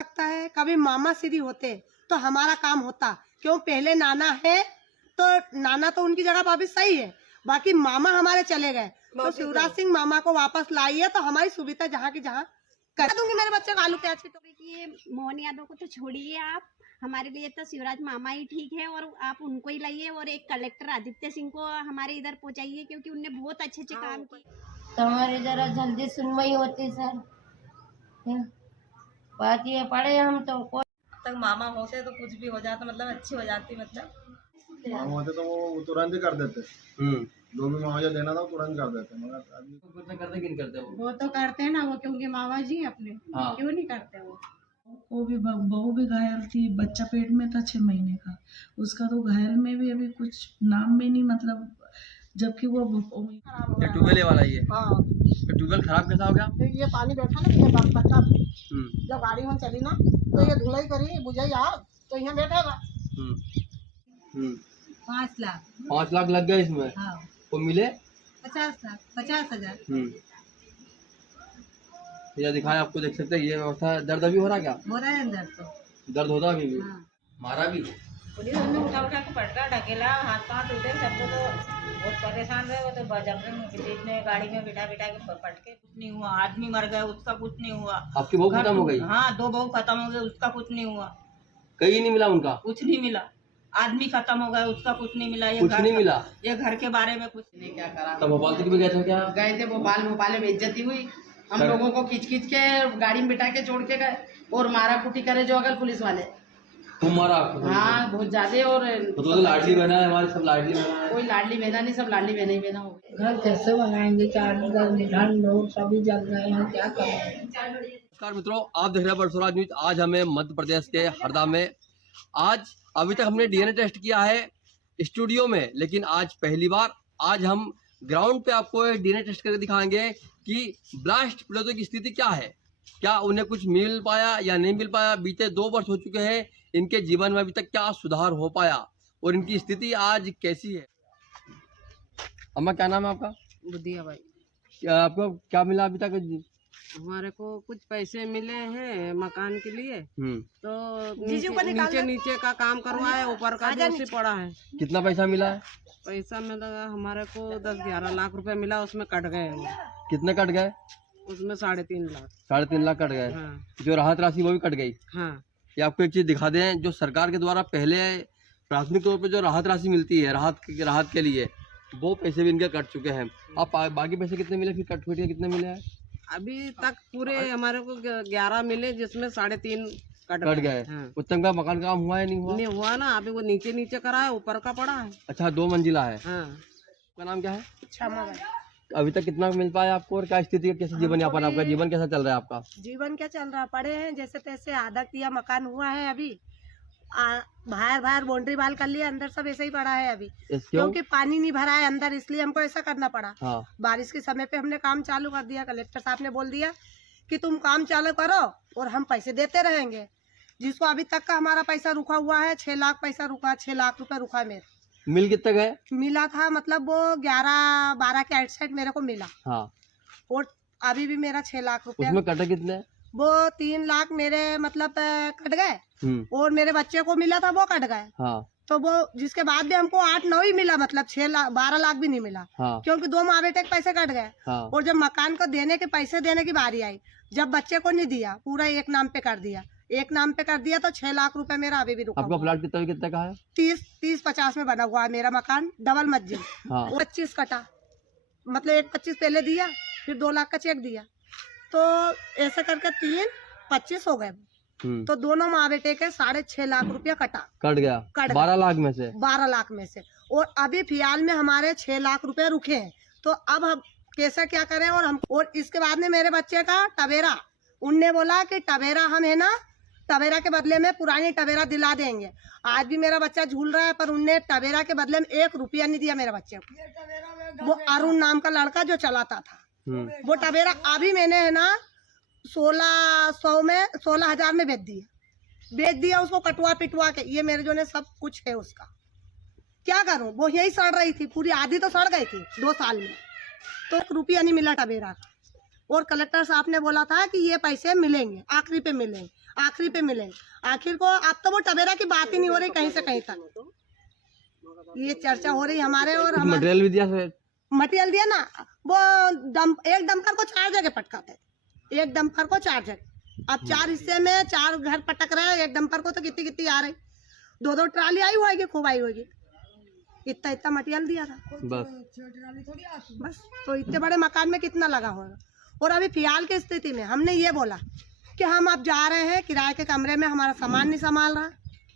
लगता है कभी मामा श्री होते तो हमारा काम होता। क्यों पहले नाना है तो नाना तो उनकी जगह वापिस सही है, बाकी मामा हमारे चले गए तो शिवराज सिंह मामा को वापस लाइए तो हमारी सुविधा जहाँ की जहाँ कर दूंगी। मेरे बच्चे को आलू प्याज की ये मोहन यादव को तो छोड़िए आप, हमारे लिए तो शिवराज मामा ही ठीक है और आप उनको ही लाइए और एक कलेक्टर आदित्य सिंह को हमारे इधर पहुंचाइए क्योंकि उनने बहुत अच्छे काम किए। तो हमारे जरा जल्दी सुनवाई होती सर। बात ये पढ़े हम तो कोई तक मामा होते तो कुछ भी हो जाता, मतलब अच्छी हो जाती। मतलब मामा होते तो वो तुरंत ही कर देते। जो भी मुआवजा देना था तुरंत कर देते, मगर अभी करते कि नहीं करते वो तो करते हैं ना, वो क्योंकि मामा जी अपने क्यों नहीं करते वो भी बहू भी घायल थी, बच्चा पेट में था 6 महीने का, उसका तो घायल में भी अभी कुछ नाम में नहीं, मतलब जबकि वो ट्यूबवेल वाला ये ट्यूबवेल खराब कैसा हो गया? ये पानी बैठा ना ये पत्ता जब गाड़ी में चली ना तो ये धुलाई करी बुझाई आग तो यहाँ बैठेगा। 5 लाख लग गए इसमें। हाँ। तो मिले 50,000 ये दिखाएं, आपको देख सकते हैं ये व्यवस्था। दर्द अभी हो रहा क्या? हो रहा है अंदर तो दर्द होता अभी भी? हाँ। मारा भी? पुलिस ने उठा के पटका ढकेला, हाथ पांव टूटे, सबको तो बहुत परेशान रहे। वो तो जबरन ने गाड़ी में बिठा के पटके, कुछ नहीं हुआ। आदमी मर गए, उसका कुछ नहीं हुआ। आपकी बहू खत्म हो गई? हाँ, 2 बहू खत्म हो गए, उसका कुछ नहीं हुआ। कहीं नहीं मिला उनका? कुछ नहीं मिला। आदमी खत्म हो गया, उसका कुछ नहीं मिला। कुछ नहीं मिला। ये घर के बारे में कुछ नहीं। क्या करा, तब भोपाल तक भी गए थे क्या? गए थे भोपाल में बेइज्जती हुई, हम लोगों को खींच के गाड़ी में बिठा के छोड़ के गए और मारा कुटी करे जो अगर पुलिस वाले। तुम मारा आपको? हाँ, बहुत ज्यादा। और तो लाडली बहना है हमारी, सब लाडली बहना है। कोई लाडली बहना नहीं, सब लाडली बहना ही बहना हो गए। घर कैसे बनाएंगे, 4 घर निधान लोग सभी जल गए हैं, क्या करेंगे। नमस्कार मित्रों, आप देख रहे हैं बरसोराज न्यूज। आज हमें मध्य प्रदेश के हरदा में, आज अभी तक हमने डीएनए टेस्ट किया है स्टूडियो में, लेकिन आज पहली बार आज हम ग्राउंड पे आपको डीएनए टेस्ट करके दिखाएंगे कि ब्लास्ट पीड़ितों की स्थिति क्या है, क्या उन्हें कुछ मिल पाया या नहीं मिल पाया। बीते 2 वर्ष हो चुके हैं, इनके जीवन में अभी तक क्या सुधार हो पाया और इनकी स्थिति आज कैसी है। अम्मा क्या नाम है आपका? बुद्धिया भाई। आपको क्या मिला अभी तक? हमारे को कुछ पैसे मिले हैं मकान के लिए, तो नीचे का काम करवाया, ऊपर का भी उसी पड़ा है। कितना पैसा मिला है? पैसा मिला हमारे को 10-11 लाख रुपए मिला, उसमें कट गए वो। कितने कट गए? उसमें 3.5 लाख। 3.5 लाख कट गए। हाँ। जो राहत राशि वो भी कट गई। हाँ। ये आपको एक चीज दिखा दें, जो सरकार के द्वारा पहले प्राथमिक तौर पे जो राहत राशि मिलती है राहत के लिए, वो पैसे भी इनके कट चुके हैं। अब बाकी पैसे कितने मिले, फिर कट के कितने मिले हैं? अभी तक पूरे हमारे को 11 मिले, जिसमें 3.5 कट गए। हाँ। उत्तम का मकान काम हुआ है नहीं हुआ? नहीं हुआ ना, अभी वो नीचे करा है, ऊपर का पड़ा है। अच्छा, 2 मंजिला है। हाँ। आपका नाम क्या है? क्षमा भाई। अभी तक कितना मिल पाया आपको और क्या स्थिति है, कैसे जीवन यापन, आपका जीवन कैसा चल रहा है आपका? जीवन क्या चल रहा, पड़े हैं जैसे तैसे। आधा किया मकान हुआ है अभी, बाहर बाउंड्री वाल कर लिया, अंदर सब ऐसे ही पड़ा है अभी, क्योंकि पानी नहीं भरा है अंदर, इसलिए हमको ऐसा करना पड़ा। हाँ। बारिश के समय पे हमने काम चालू कर दिया। कलेक्टर साहब ने बोल दिया कि तुम काम चालू करो और हम पैसे देते रहेंगे। जिसको अभी तक का हमारा पैसा रुका हुआ है, 6 लाख पैसा रुका, 6 लाख रुपए रुका मेरे। मिल कितने गए? मिला था मतलब वो 11-12 के आउटसाइड मेरे को मिला। हाँ। और अभी भी मेरा 6 लाख रुपया। उसमें कटे कितने? वो 3 लाख मेरे मतलब कट गए और मेरे बच्चे को मिला था वो कट गए। हाँ। तो वो जिसके बाद भी हमको 8-9 ही मिला, मतलब 12 लाख भी नहीं मिला। हाँ। क्योंकि 2 माँ बेटे के पैसे कट गए। हाँ। और जब मकान को देने के पैसे देने की बारी आई, जब बच्चे को नहीं दिया, पूरा एक नाम पे कर दिया, एक नाम पे कर दिया, तो 6 लाख रुपए मेरा अभी भी रुका। आपका प्लाट कितने का है? 30-50 में बना हुआ है मेरा मकान, डबल मंजिल। हाँ। 25 कटा, मतलब 1.25 पहले दिया, फिर 2 लाख का चेक दिया, तो ऐसा करके 3-25 हो गए। तो दोनों माँ बेटे के 6.5 लाख रुपया कट गया। 12 लाख में से? 12 लाख में से। और अभी फिलहाल में हमारे 6 लाख रुपए रुके हैं। तो अब हम कैसे क्या करें। और इसके बाद में मेरे बच्चे का टवेरा, उनने बोला कि टवेरा हम है ना, टवेरा के बदले में पुरानी टवेरा दिला देंगे। आज भी मेरा बच्चा झूल रहा है, पर उनने टवेरा के बदले में 1 रुपया नहीं दिया मेरे बच्चे को। वो अरुण नाम का लड़का जो चलाता था, वो टवेरा अभी मैंने है ना 16,000 में बेच दिया उसको, कटवा पिटवा के। ये मेरे जो ने सब कुछ है उसका, क्या करूं। वो यही सड़ रही थी, पूरी आधी तो सड़ गई थी 2 साल में, तो 1 रुपया नहीं मिला टवेरा का। और कलेक्टर साहब ने बोला था कि ये पैसे मिलेंगे, आखिरी पे मिलेंगे। आखिरी पे मिले। आखिर को अब तो वो टबेरा की बात ही नहीं हो रही कहीं से कहीं तक, ये चर्चा हो रही हमारे। और मटेरियल भी दिया, मटेरियल दिया ना, वो एक डंपर को 4 जगह पटकाते थे, एक डंपर को 4 जगह। अब 4 हिस्से में 4 घर पटक रहे हैं, एक डंपर को तो कितनी कितनी आ रही, 2-2 ट्राली आई होगी, खूब आई होगी। इतना इतना मटेरियल दिया था बस। तो इतने बड़े मकान में कितना लगा होगा। और अभी फिलहाल की स्थिति में हमने ये बोला कि हम अब जा रहे हैं किराए के कमरे में, हमारा सामान नहीं संभाल रहा,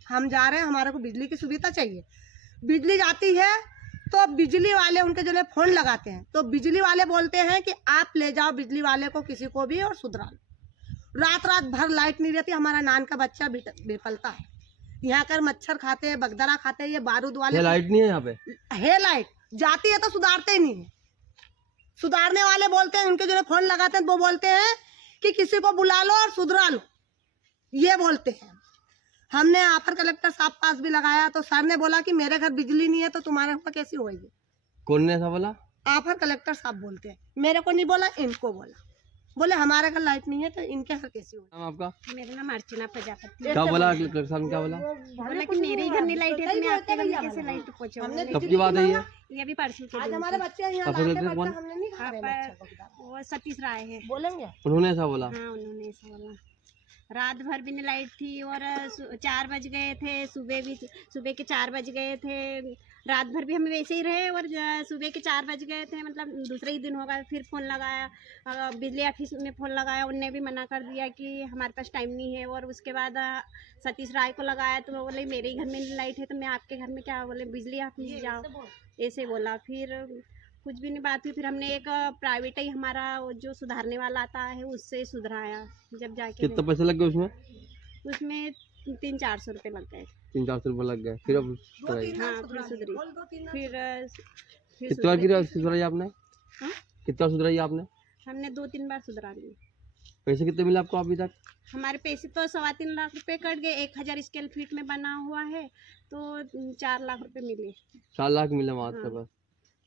हम जा रहे हैं, हमारे को बिजली की सुविधा चाहिए। बिजली जाती है तो बिजली वाले उनके जो है फोन लगाते हैं, तो बिजली वाले बोलते हैं कि आप ले जाओ बिजली वाले को किसी को भी और सुधरा लो। रात रात भर लाइट नहीं रहती, हमारा नान का बच्चा बेपलता है, यहाँ कर मच्छर खाते हैं, बगदरा खाते हैं, ये बारूद वाले। लाइट नहीं है यहाँ पे, है लाइट जाती है तो सुधारते ही नहीं है। सुधारने वाले बोलते हैं, उनके जो फोन लगाते हैं वो बोलते हैं कि किसी को बुला लो और सुधरा लो, ये बोलते हैं। हमने आफर कलेक्टर साहब पास भी लगाया तो सर ने बोला कि मेरे घर बिजली नहीं है तो तुम्हारे घर कैसी होगी। कौन ने ऐसा बोला? आफर कलेक्टर साहब बोलते हैं, मेरे को नहीं बोला, इनको बोला, बोले हमारे घर लाइट नहीं है तो इनके घर कैसी होगी। नाम आपका? मेरा नाम अर्चना प्रजापति। क्या बोला कलेक्टर साहब, क्या बोला? बोला कि मेरे ही घर नहीं लाइट है तो मैं आपके घर में कैसे लाइट पहुंचाऊंगी। कब की बात है ये? ये भी परसों के आज दिन हमारे की। बच्चे यहाँ आफर लाते कलेक्टर बच्चे कौन? हमने नहीं खा रहे बच्चे को। वो सतीश राय है, बोलेंगे उन्होंने ऐसा बोला? हाँ उन्होंने ऐसा बोला। रात भर भी नहीं लाइट थी और 4 बज गए थे, सुबह के 4 बज गए थे। रात भर भी हम वैसे ही रहे और सुबह के 4 बज गए थे, मतलब दूसरे ही दिन होगा। फिर फ़ोन लगाया, बिजली ऑफिस में फ़ोन लगाया, उनने भी मना कर दिया कि हमारे पास टाइम नहीं है। और उसके बाद सतीश राय को लगाया तो वो बोले मेरे ही घर में लाइट है तो मैं आपके घर में क्या, बोले बिजली ऑफिस जाओ, ऐसे बोला। फिर कुछ भी नहीं बात हुई। फिर हमने एक प्राइवेट ही हमारा जो सुधारने वाला आता है उससे सुधराया। जब जाके कितना पैसा लग गया उसमें? उसमें 300-400 रुपये लग गए। 300-400 रुपये लग गए। फिर अब हाँ फिर सुधरी। फिर कितनी बार सुधराई आपने? हाँ? कितना सुधराई आपने? हमने 2-3 बार सुधरा ली। पैसे कितने मिले आपको अभी तक? हमारे पैसे तो 3.25 लाख रुपए कट गए। 1000 स्क्वायर फीट में बना हुआ है तो 4 लाख रुपए मिले। 4 लाख मिले वहाँ से बस,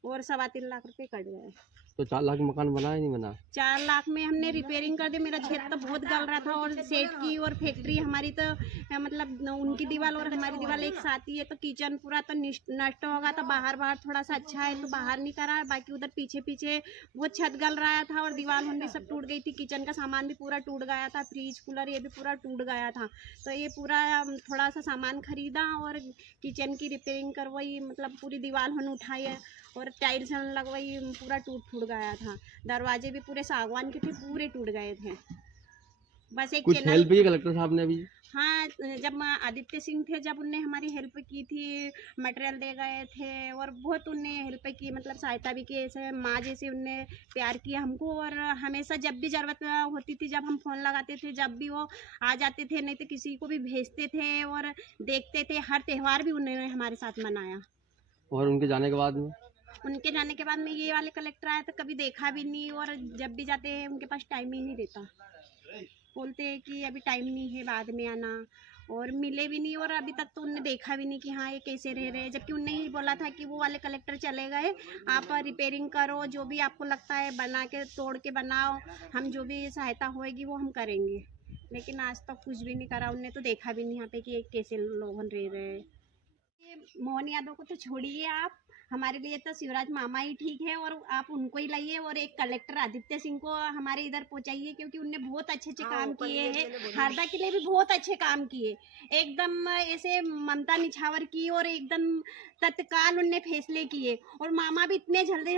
और 3.25 लाख रुपए कट गए। तो 4 लाख मकान बना है नहीं बना? 4 लाख में हमने रिपेयरिंग कर दी। मेरा छेद तो बहुत गल रहा था और सेट की और फैक्ट्री हमारी तो मतलब उनकी दीवार और हमारी दीवार एक साथ ही है, तो किचन पूरा तो नष्ट होगा। तो बाहर थोड़ा सा अच्छा है तो बाहर नहीं करा, बाकी उधर पीछे वो छत गल रहा था और दीवार भी सब टूट गई थी। किचन का सामान भी पूरा टूट गया था, फ्रिज कूलर ये भी पूरा टूट गया था। तो ये पूरा थोड़ा सा सामान खरीदा और किचन की रिपेयरिंग करवाई, मतलब पूरी दीवार उठाई है और टाइल्स लगवाई, पूरा टूट गया था। दरवाजे भी पूरे सागवान के थे, पूरे टूट गए थे। बस एक कुछ हेल्प की कलेक्टर साहब ने अभी? हाँ, जब आदित्य सिंह थे जब उनने हमारी हेल्प की थी, मटेरियल दे गए थे और बहुत उनने हेल्प की, मतलब सहायता भी की। ऐसे माँ जैसे उनने प्यार किया हमको और हमेशा जब भी ज़रूरत होती थी, जब हम फ़ोन लगाते थे, जब भी वो आ जाते थे, नहीं तो किसी को भी भेजते थे और देखते थे। हर त्यौहार भी उन्होंने हमारे साथ मनाया। और उनके जाने के बाद में? उनके जाने के बाद में ये वाले कलेक्टर आए तो कभी देखा भी नहीं और जब भी जाते हैं उनके पास टाइम ही नहीं रहता। बोलते हैं कि अभी टाइम नहीं है, बाद में आना, और मिले भी नहीं और अभी तक तो उनने देखा भी नहीं कि हाँ ये कैसे रह रहे हैं। जबकि उनने ही बोला था कि वो वाले कलेक्टर चले गए, आप रिपेयरिंग करो, जो भी आपको लगता है बना के तोड़ के बनाओ, हम जो भी सहायता होएगी वो हम करेंगे। लेकिन आज तक कुछ भी नहीं करा। उनने तो देखा भी नहीं यहाँ पे कि ये कैसे लोग रह रहे हैं। ये मोहन यादव को तो छोड़िए आप, हमारे लिए तो शिवराज मामा ही ठीक है और आप उनको ही लाइए और एक कलेक्टर आदित्य सिंह को हमारे इधर पहुंचाइए, क्योंकि उनने बहुत अच्छे काम किए हैं। हरदा के लिए भी बहुत अच्छे काम किए, एकदम ऐसे ममता निछावर की और एकदम तत्काल उनने फैसले किए। और मामा भी इतने जल्दी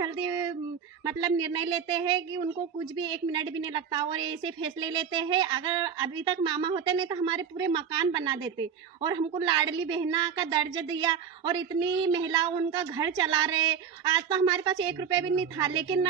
मतलब निर्णय लेते हैं कि उनको कुछ भी 1 मिनट भी नहीं लगता और ऐसे फैसले लेते हैं। अगर अभी तक मामा होते नहीं तो हमारे पूरे मकान बना देते और हमको लाडली बहना का दर्जा दिया और इतनी महिलाओं उनका घर चला रहे। आज तो हमारे पास 1 रुपया भी नहीं था, लेकिन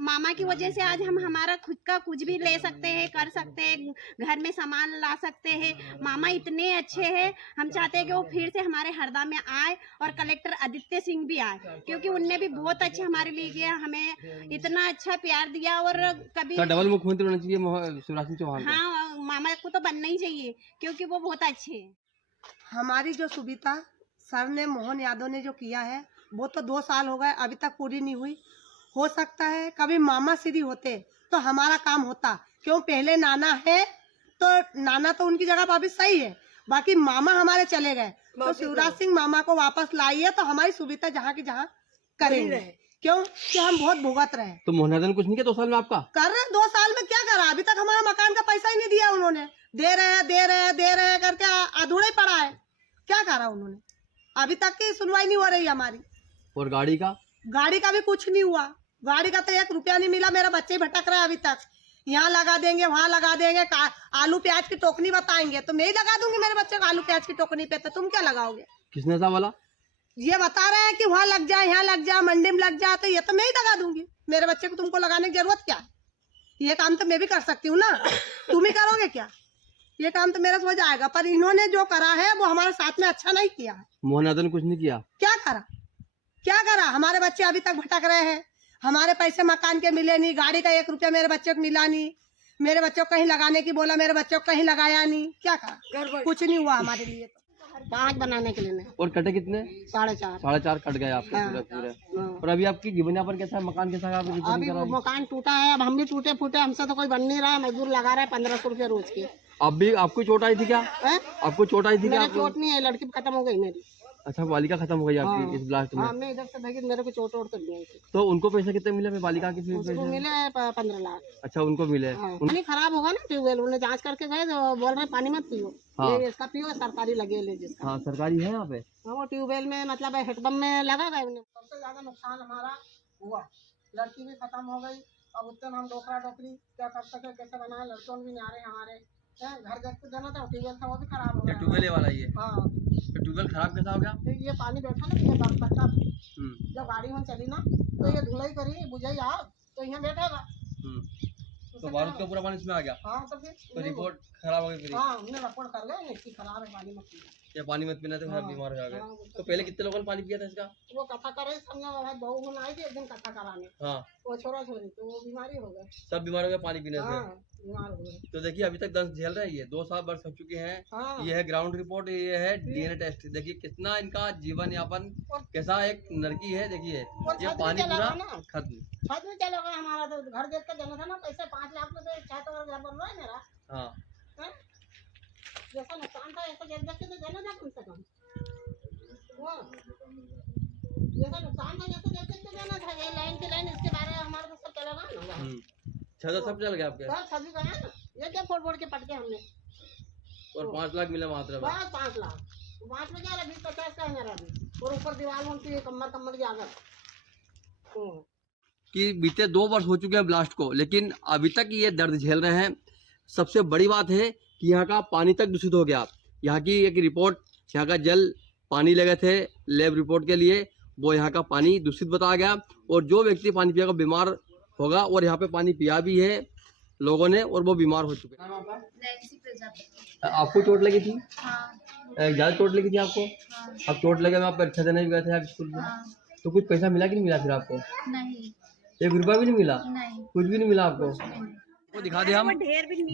मामा की वजह से आज हम हमारा खुद का कुछ भी ले सकते हैं, कर सकते हैं, घर में सामान ला सकते हैं। मामा इतने अच्छे हैं, हम चाहते हैं कि वो फिर से हमारे हरदा में आए और कलेक्टर आदित्य सिंह भी आए, क्योंकि उनने भी बहुत अच्छे हमारे लिए किया, हमें इतना अच्छा प्यार दिया। और कभी डबल मुख्यमंत्री होना चाहिए शिवराज सिंह चौहान। हाँ, मामा को तो बनना ही चाहिए क्योंकि वो बहुत अच्छे हैं। हमारी जो सुविधा सर ने, मोहन यादव ने जो किया है वो तो 2 साल हो गए, अभी तक पूरी नहीं हुई। हो सकता है कभी मामा श्री होते तो हमारा काम होता, क्यों पहले नाना है तो नाना तो उनकी जगह पर अभी सही है, बाकी मामा हमारे चले गए, तो शिवराज सिंह मामा को वापस लाइए तो हमारी सुविधा जहाँ की जहाँ करेंगे। क्यों कि हम बहुत भुगत रहे हैं। तो मोहन कुछ नहीं किया 2 साल में आपका? कर रहे 2 साल में क्या करा, अभी तक हमारा मकान का पैसा ही नहीं दिया उन्होंने। दे रहे करके अधूरा ही पड़ा है। क्या करा उन्होंने, अभी तक की सुनवाई नहीं हो रही हमारी। और गाड़ी का भी कुछ नहीं हुआ। गाड़ी का तो 1 रुपया नहीं मिला। मेरा बच्चे भटक रहे अभी तक, यहाँ लगा देंगे वहाँ लगा देंगे, आलू प्याज की टोकनी बताएंगे तो मैं ही लगा दूंगी मेरे बच्चे को आलू प्याज की टोकनी पे, तो तुम क्या लगाओगे? किसने ऐसा बोला? ये बता रहे हैं कि वहाँ लग जाए, यहाँ लग जाए, मंडी में लग जाए, तो ये तो मैं ही लगा दूंगी। मेरे बच्चे को तुमको लगाने की जरूरत क्या है? ये काम तो मैं भी कर सकती हूँ ना, तुम ही करोगे क्या? ये काम तो मेरा हो जाएगा, पर इन्होंने जो करा है वो हमारे साथ में अच्छा नहीं किया है। मोहन कुछ नहीं किया। क्या करा? हमारे बच्चे अभी तक भटक रहे हैं। हमारे पैसे मकान के मिले नहीं, गाड़ी का 1 रुपया मेरे बच्चे को मिला नहीं, मेरे बच्चों को कहीं लगाने की बोला, मेरे बच्चों को कहीं लगाया नहीं। क्या करा? कुछ नहीं हुआ हमारे लिए। 5 बनाने के लिए। और कटे कितने? 4.5 कट गए आपके पूरे। और अभी आपकी जीवन यापन कैसा है? मकान कैसा है? अभी मकान टूटा है, अब हम भी टूटे फूटे, हमसे तो कोई बन नहीं रहा है। मजदूर लगा रहा है 1500 रुपये रोज के। अभी आपको चोट आई थी क्या? आपको चोट आई थी क्या? चोट नहीं है, लड़की खत्म हो गई मेरी। अच्छा, बालिका खत्म हो गई आपकी इस ब्लास्ट में? हमने इधर से भागी, मेरे को चोट तो नहीं आई थी। तो उनको पैसे कितने मिले? बालिका के पैसे मिले 15 लाख। अच्छा, उनको मिले। पानी खराब होगा ना ट्यूबवेल, उन्हें जांच करके गए तो बोल रहे पानी मत पियो। हाँ। ये इसका पियो, सरकारी लगे ले जिसका। हाँ, सरकारी है यहाँ पे। वो ट्यूबवेल में मतलब हेडपम्प में लगा गए उन्हें। सबसे ज्यादा नुकसान हमारा हुआ, लड़की भी खत्म हो गई। अब उतने हम डोकरा डोकरी क्या कर सके, कैसे बनाए, लड़कों भी नहीं आ रहे हमारे। घर देख के देना था, ट्यूबवेल था वो भी खराब हो गया। ट्यूबवेल वाला ये? हाँ। ट्यूबवेल खराब कैसा हो गया? ये पानी बैठा ना, ये बरकट्टा जब गाड़ी में चली ना तो ये धुलाई करी, बुझाई आग तो यहाँ बैठेगा। तो बारूद का पूरा पानी इसमें आ गया। हाँ, तो रिपोर्ट खराब हो गई। हाँ, हमने रिपोर्ट कर गए इसकी खराब है, पानी मत पीना। ये पानी मत पीना तो बीमार हो जाएगा। तो पहले कितने लोगों ने पानी पिया था इसका? वो कथा करे, समझो भाई बहू बहन आई थी एक दिन कथा कराने। हाँ। वो छोरा छोरी तो वो बीमारी हो गए, सब बीमार हो गए पानी पीने से। बीमार हो गए। तो देखिए अभी तक 10 झेल रहे हैं ये, 2 साल वर्ष हो चुके हैं। ये है ग्राउंड रिपोर्ट, ये है डीएनए टेस्ट। देखिए कितना इनका जीवन यापन कैसा एक नरकी है। देखिए ये पानी पूरा खत्म। छत में क्या लगा हमारा, तो घर देख के देना था ना पैसे। 5 लाख में से छत और घर बन रहा है मेरा। हाँ, जैसा नुकसान था ऐसा देख के तो देना था कम से कम। जैसा नुकसान था जैसे देख के देना था। ये लाइन की लाइन इसके बारे में हमारा तो सब चला ना, छत सब चल गया आपके? सभी गया ना, ये क्या फोड़ के पटके हमने। और 5 लाख मिला मात्र? बस 5 लाख। 5 में क्या 20-50 का है मेरा अभी। और ऊपर दीवार बनती कमर की आगर। कि बीते 2 वर्ष हो चुके हैं ब्लास्ट को, लेकिन अभी तक ये दर्द झेल रहे हैं। सबसे बड़ी बात है कि यहाँ का पानी तक दूषित हो गया। यहाँ की एक रिपोर्ट, यहाँ का जल पानी लगे थे लैब रिपोर्ट के लिए, वो यहाँ का पानी दूषित बताया गया। और जो व्यक्ति पानी पिएगा बीमार होगा, और यहाँ पे पानी पिया भी है लोगों ने और वो बीमार हो चुके हैं। आपको चोट लगी थी? ज़्यादा चोट लगी थी आपको? अब चोट लगे में आप परीक्षा देने भी गए थे आप स्कूल में, तो कुछ पैसा मिला कि नहीं मिला फिर आपको? नहीं, 1 रुपया भी नहीं मिला? नहीं, कुछ भी नहीं मिला आपको? वो दिखा दे, हम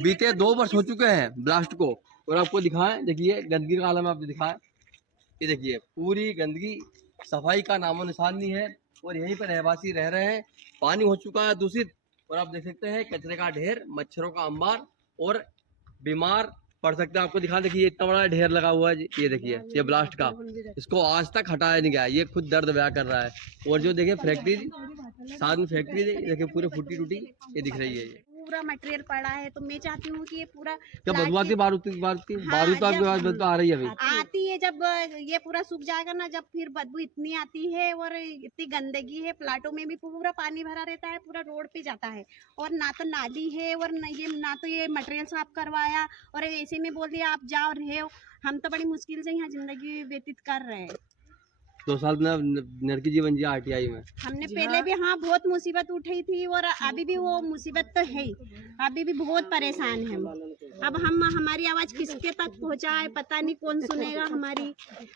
बीते 2 वर्ष हो चुके हैं ब्लास्ट को, और आपको दिखाएं। देखिए गंदगी का आलम आपको दिखाएं, ये देखिए पूरी गंदगी, सफाई का नामो निशान नहीं है। और यहीं पर रहवासी रह रहे हैं। पानी हो चुका है दूषित, और आप देख सकते हैं कचरे का ढेर, मच्छरों का अंबार, और बीमार पड़ सकते हैं। आपको दिखा, देखिए इतना बड़ा ढेर लगा हुआ है, ये देखिए ये ब्लास्ट का, इसको आज तक हटाया नहीं गया। ये खुद दर्द बयां कर रहा है। और जो देखिए फैक्ट्री, साथ में फैक्ट्री देखिए पूरे फूटी टूटी ये दिख रही है। ये पूरा मटेरियल पड़ा है, तो मैं चाहती हूँ कि ये पूरा क्या बदबू आती है? बारूद तो आपके पास आ रही है अभी? आती है, जब ये पूरा सूख जाएगा ना, जब फिर बदबू इतनी आती है और इतनी गंदगी है। प्लाटों में भी पूरा पानी भरा रहता है, पूरा रोड पे जाता है, और ना तो नाली है, और ना तो ये मटेरियल साफ करवाया, और ऐसे में बोल दिया आप जाओ रहे हो। हम तो बड़ी मुश्किल से यहाँ जिंदगी व्यतीत कर रहे हैं। 2 साल नरकी जीवन जिया आरटीआई में। हमने पहले भी बहुत मुसीबत उठाई थी, और अभी भी वो मुसीबत तो है ही। अभी भी बहुत परेशान हैं हम। अब हम हमारी आवाज़ किसके तक पहुंचाए, पता नहीं कौन सुनेगा हमारी।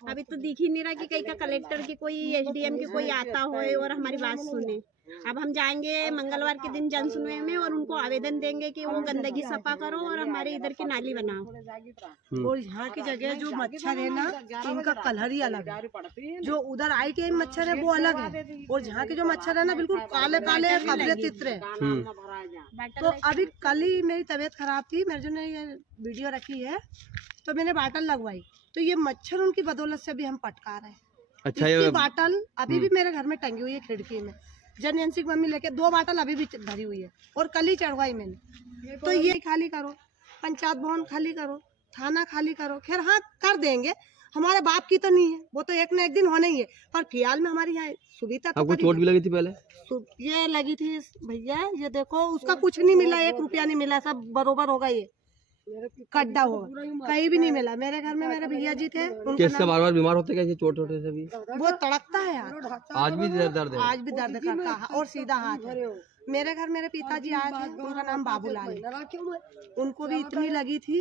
अभी तो दिख ही नहीं रहा कि कहीं का कलेक्टर की कोई, एसडीएम की कोई आता हो और हमारी बात सुने। अब हम जाएंगे मंगलवार के दिन जन सुनवाई में और उनको आवेदन देंगे कि वो गंदगी सफा करो और हमारे इधर की नाली बनाओ। और यहाँ की जगह जो मच्छर है ना, इनका कलर ही अलग है। जो उधर ITI मच्छर है वो अलग है, और यहाँ के जो मच्छर है ना बिल्कुल काले काले कपड़े तितरे। तो अभी कल ही मेरी तबीयत खराब थी, मेरे जो ने ये वीडियो रखी है तो मैंने बाटल लगवाई, तो ये मच्छर उनकी बदौलत से भी हम पटका रहे हैं। अच्छा, इसकी बाटल अभी भी मेरे घर में टंगी हुई है खिड़की में। जन एनसी की मम्मी लेके 2 बाटल अभी भी भरी हुई है और कल ही चढ़वाई मैंने। तो ये खाली करो, पंचायत भवन खाली करो, थाना खाली करो। खैर हाँ कर देंगे, हमारे बाप की तो नहीं है, वो तो एक न एक दिन होना ही है। पर फिलहाल में हमारी यहाँ सुविधा तो आपको चोट भी लगी थी पहले? ये लगी थी भैया, ये देखो उसका कुछ नहीं मिला, 1 रुपया नहीं मिला, सब बरोबर होगा। ये गड्ढा होगा, कहीं भी नहीं मिला। मेरे घर में मेरे भैया जी थे, कैसे बार बार बीमार होते कैसे चोट होते से भी? वो तड़कता है यार, आज भी दर्द है? आज भी दर्द करता है और सीधा हाथ है। मेरे घर मेरे पिताजी आए थे, उनका नाम बाबूलाल है। उनको भी इतनी लगी थी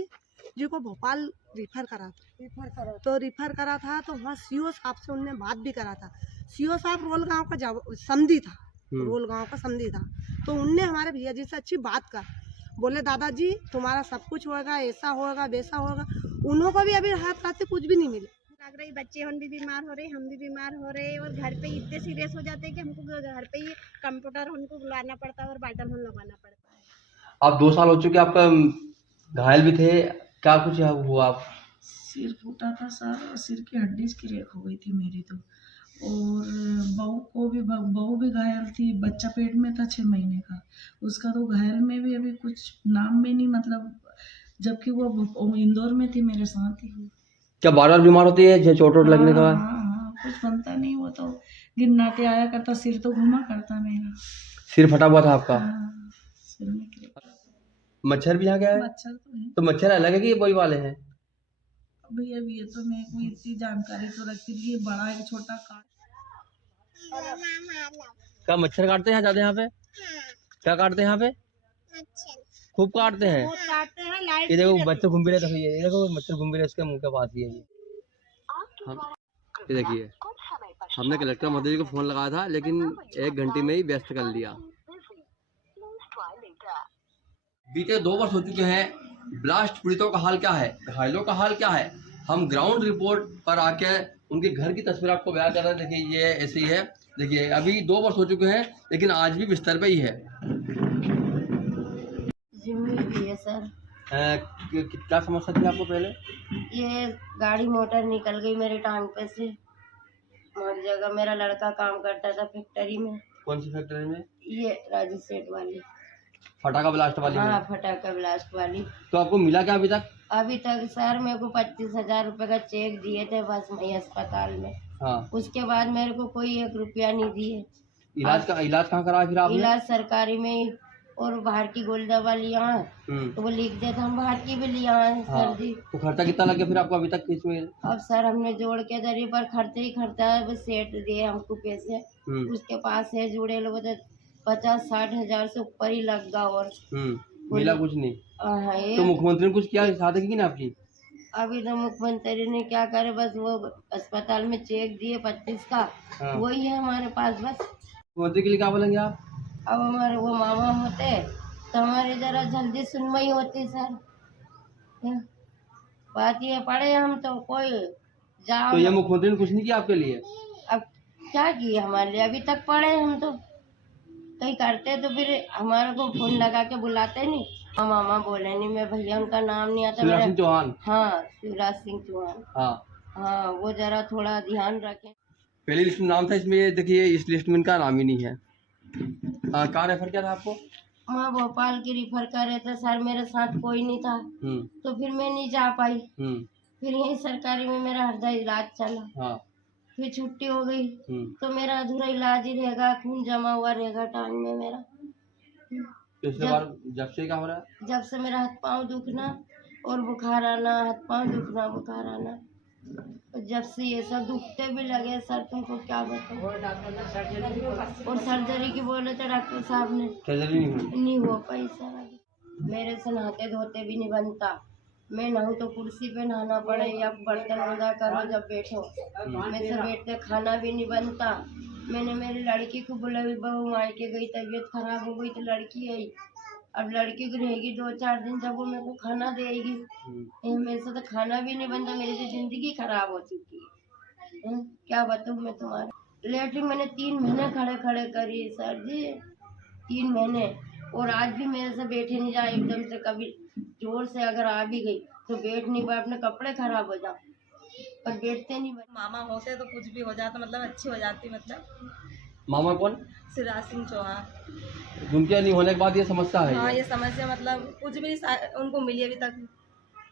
जिनको भोपाल रिफर करा था। तो रिफर करा था तो वहाँ CO साहब से उनने बात भी करा था। CO साहब रोल गांव का समधी था, रोल गांव का समधी था। तो उनने हमारे भैया जी से अच्छी बात कर बोले, दादाजी तुम्हारा सब कुछ होगा, ऐसा होगा वैसा होगा। उन्होंने भी अभी हाथ से कुछ भी नहीं मिले। लग रही बच्चे हम भी बीमार हो रहे, हम भी बीमार हो रहे, और घर पे इतने सीरियस हो जाते हैं कि हमको घर पे ही कंप्यूटर उनको बुलाना पड़ता है और बाटल हम लगाना पड़ता है। आप 2 साल हो चुके, आपका घायल भी थे, क्या कुछ हुआ? आप सिर फूटा था सर, और सिर की हड्डी क्रैक हो गई थी मेरी तो। और बहू भी घायल थी, बच्चा पेट में था 6 महीने का, उसका तो घायल में भी अभी कुछ नाम में नहीं, मतलब जबकि वो इंदौर में थी मेरे साथ ही। क्या बार बार बीमार होती है चोट वोट लगने के बाद? हाँ, कुछ बनता नहीं, वो तो गिरनाटे आया करता, सिर तो घुमा करता मेरा। सिर फटा हुआ था आपका? हाँ, सिर में मच्छर भी यहाँ गया है? मच्छर तो है। तो मच्छर अलग है कि ये वही वाले हैं? भैया ये तो मेरे को इतनी जानकारी तो रखती थी, ये बड़ा है छोटा काट। क्या मच्छर काटते हैं ज्यादा यहाँ पे? क्या काटते हैं यहाँ पे? खूब काटते हैं। ये देखो बच्चे घूम भी रहे, देखो ये देखो मच्छर घूम भी रहे उसके मुंह के पास ही है ये। ये देखिए, हमने कलेक्टर महोदय जी को फोन लगाया था लेकिन 1 घंटे में ही व्यस्त कर लिया। बीते 2 वर्ष हो चुके हैं, ब्लास्ट पीड़ितों का हाल क्या है, घायलों का हाल क्या है, हम ग्राउंड रिपोर्ट पर आके उनके घर की तस्वीर आपको बयां कर रहे हैं। देखिए ये ऐसे ही है, देखिए अभी 2 वर्ष हो चुके हैं लेकिन आज भी बिस्तर पे ही है। जिम्मी भी है सर। क्या समस्या थी आपको पहले? ये गाड़ी मोटर निकल गई मेरे टांग पे से, मर जगह। मेरा लड़का काम करता था फैक्ट्री में। कौन सी फैक्ट्री में? ये राजू सेठ वाली, फटाका ब्लास्ट वाली? हाँ, फटाका ब्लास्ट वाली। तो आपको मिला क्या अभी तक? अभी तक सर मेरे को 25,000 रुपए का चेक दिए थे बस मई अस्पताल में। हाँ। उसके बाद मेरे को कोई 1 रुपया नहीं दिए। इलाज कहाँ करा फिर आपने? इलाज सरकारी में ही, और बाहर की गोली दवा लिया है तो वो लिख देते, हम बाहर की भी लिया है सर जी। तो खर्चा कितना लग गया फिर आपको अभी तक इसमें? अब सर हमने जोड़ के दरी पर खर्चे ही खर्चा है, बस सेठ दिए हमको पैसे, उसके पास है जुड़े लोग तो 50-60 हजार से ऊपर ही लग गया। और मिला कुछ नहीं? हाँ, तो मुख्यमंत्री ने कुछ किया साथ की ना आपकी? अभी तो मुख्यमंत्री ने क्या करे, बस वो अस्पताल में चेक दिए 25 का, वही है हमारे पास बस। मुख्यमंत्री के लिए क्या बोलेंगे आप? अब हमारे वो मामा होते तो हमारे जरा जल्दी सुनवाई होती सर। बात ये पड़े हम तो कोई जाओ। तो ये मुख्यमंत्री ने कुछ नहीं किया आपके लिए? अब क्या किया हमारे लिए, अभी तक पड़े हम तो। कहीं करते तो फिर हमारे को फोन लगा के बुलाते नहीं। हाँ, मामा बोले नहीं, मैं भैया उनका नाम नहीं आता। शिवराज सिंह चौहान? हाँ, शिवराज सिंह चौहान। हाँ, वो जरा थोड़ा ध्यान रखें। पहली लिस्ट में नाम था, इसमें देखिए इस लिस्ट में इनका नाम ही नहीं है। कहाँ रेफर किया था आपको? मैं भोपाल की रिफर कर रहे थे सर, मेरे साथ कोई नहीं था तो फिर मैं नहीं जा पाई। फिर यही सरकारी में मेरा हृदय इलाज चला। फिर छुट्टी हो गई तो मेरा अधूरा इलाज ही रहेगा, खून जमा हुआ रहेगा टांग में मेरा। जब से क्या हो रहा है? जब से मेरा हाथ पाँव दुखना और बुखार आना, हाथ पाँव दुखना बुखार आना, जब से ये सब दुखते भी लगे सर, तुमको क्या बताऊं। और सर्जरी की बोले तो डॉक्टर साहब ने सर्जरी नहीं हो पाई सर। मेरे से नहाते धोते भी नहीं बनता, मैं नहूँ तो कुर्सी पे नहाना पड़े या बर्तन वगैरह करो जब बैठो। मैं से बैठते खाना भी नहीं बनता, मैंने मेरी लड़की को बोला भी बहू मायके गई, तबीयत खराब हो गई तो लड़की आई। अब लड़की को रहेगी 2-4 दिन तक, वो मेरे को खाना देगी। मेरे से तो खाना भी नहीं बनता, मेरी तो जिंदगी खराब हो चुकी है। क्या बताऊँ मैं तुम्हारा। लेटरिन मैंने 3 महीने खड़े खड़े करी सर जी, 3 महीने। और आज भी मेरे से बैठे नहीं जाए, एकदम से कभी जोर से अगर आ भी गई तो बैठ नहीं पाए, अपने कपड़े खराब हो जाओ पर बैठते नहीं। मामा होते तो कुछ भी हो जाता, मतलब अच्छी हो जाती। मतलब मामा कौन? शिवराज सिंह चौहान। उनके नहीं होने के बाद ये समस्या है। हाँ, ये समस्या मतलब कुछ भी उनको मिली अभी तक।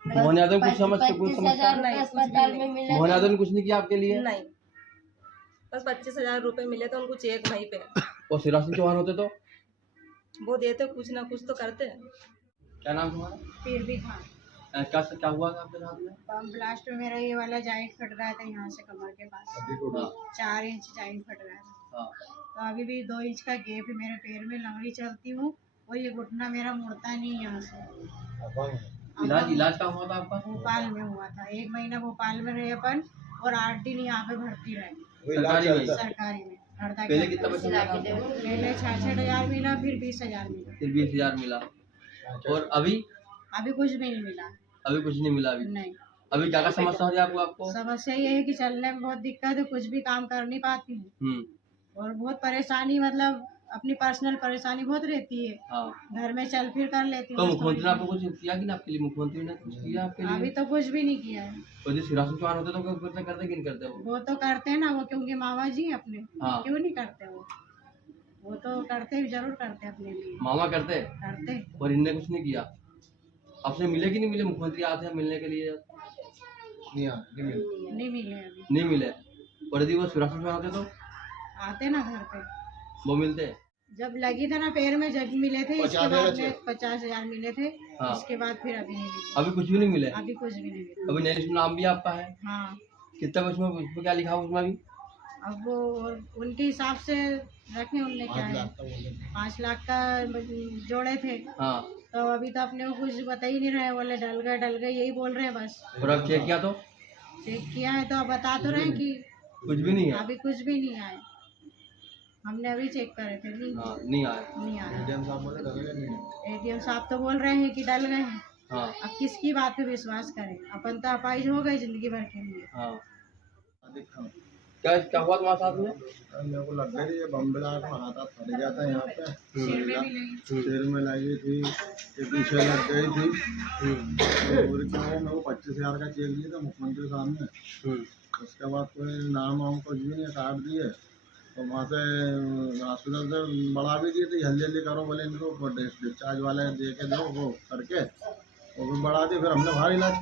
मोहन यादव कुछ समस्या? कुछ 25,000 समस्या रुपए अस्पताल में मिले। मोहन यादव ने कुछ नहीं किया आपके लिए? नहीं, बस 25,000 रुपए मिले तो उनको चेक वहीं पे। और शिवराज सिंह चौहान होते तो वो देते, कुछ ना कुछ तो करते। क्या नाम तुम्हारा? पीरबी खान। क्या हुआ था आपके साथ में? बम ब्लास्ट में मेरा ये वाला जॉइंट फट रहा था, यहाँ से कमर के पास 4 इंच जॉइंट फट रहा था। तो अभी भी 2 इंच का गैप है मेरे पैर में। लंगड़ी चलती हूँ और ये घुटना मेरा मुड़ता नहीं यहाँ से। इलाज कहाँ हुआ था आपका? भोपाल में हुआ था। 1 महीना भोपाल में रहे अपन और 8 दिन यहाँ पे भर्ती रहे सरकारी में। पहले कितना पैसा मिला? पहले 66,000 मिला, फिर 20,000 मिला। फिर 20,000 मिला। और अभी कुछ भी नहीं मिला। अभी कुछ नहीं मिला। अभी नहीं। अभी क्या समस्या हो रही है आपको? समस्या ये है कि चलने में बहुत दिक्कत है, कुछ भी काम कर नहीं पाती हूँ और बहुत परेशानी, मतलब अपनी पर्सनल परेशानी बहुत रहती है। घर में चल फिर कर लेती तो हूँ। मुख्यमंत्री ने आपको कुछ किया कि ना आपके लिए? मुख्यमंत्री ने कुछ किया आपके लिए? अभी तो कुछ भी नहीं किया है। तो जो शिवराज सिंह चौहान होते तो करते कि नहीं करते? वो तो करते हैं ना, वो क्योंकि मामा जी अपने। हाँ। क्यों नहीं करते वो तो करते, जरूर करते अपने लिए। मामा करते और इनने कुछ नहीं किया। आपसे मिले कि नहीं मिले? मुख्यमंत्री आते हैं मिलने के लिए? नहीं मिले अभी। नहीं मिले। और यदि वो शिवराज सिंह चौहान होते तो आते ना घर पे, वो मिलते। जब लगी था ना पैर में, जब मिले थे। इसके बाद में 50,000 मिले थे। हाँ। इसके बाद फिर अभी नहीं मिले। अभी कुछ भी नहीं मिले? अभी कुछ भी नहीं मिला। अभी नई लिस्ट में नाम भी आपका है? हाँ। कितना उसमें क्या लिखा हुआ उसमें अभी? अब वो उनके हिसाब से रखे, उनने क्या है 5 लाख का जोड़े थे। हाँ। तो अभी तो अपने को कुछ बता ही नहीं रहे, बोले डल गए यही बोल रहे हैं बस। और अब चेक किया तो? चेक किया है तो अब बता तो रहे हैं कि कुछ भी नहीं है। अभी कुछ भी नहीं आए। हमने अभी चेक करे थे। नहीं आए। एडीएम साहब तो बोल रहे हैं कि डल गए हैं। हाँ। अब किसकी बात पे विश्वास करें? अपन तो अपाहिज हो गए जिंदगी भर के लिए। हाँ। क्या हुआ तुम्हारे साथ में? मेरे को लग गई ये बम ब्लास्ट में हाथ फट गया था यहाँ पे। सिर में लगी थी, पीछे लग गई थी। पूरी मेरे को 25,000 का चेक दिया था मुख्यमंत्री साहब ने। उसके बाद कोई नाम वाम कुछ भी नहीं, काट दिए। तो वहाँ से हॉस्पिटल से बढ़ा भी दिए थे, जल्दी करो बोले इनको डिस्चार्ज वाले दे के दो, वो करके वो भी बढ़ा दी। फिर हमने बाहर इलाज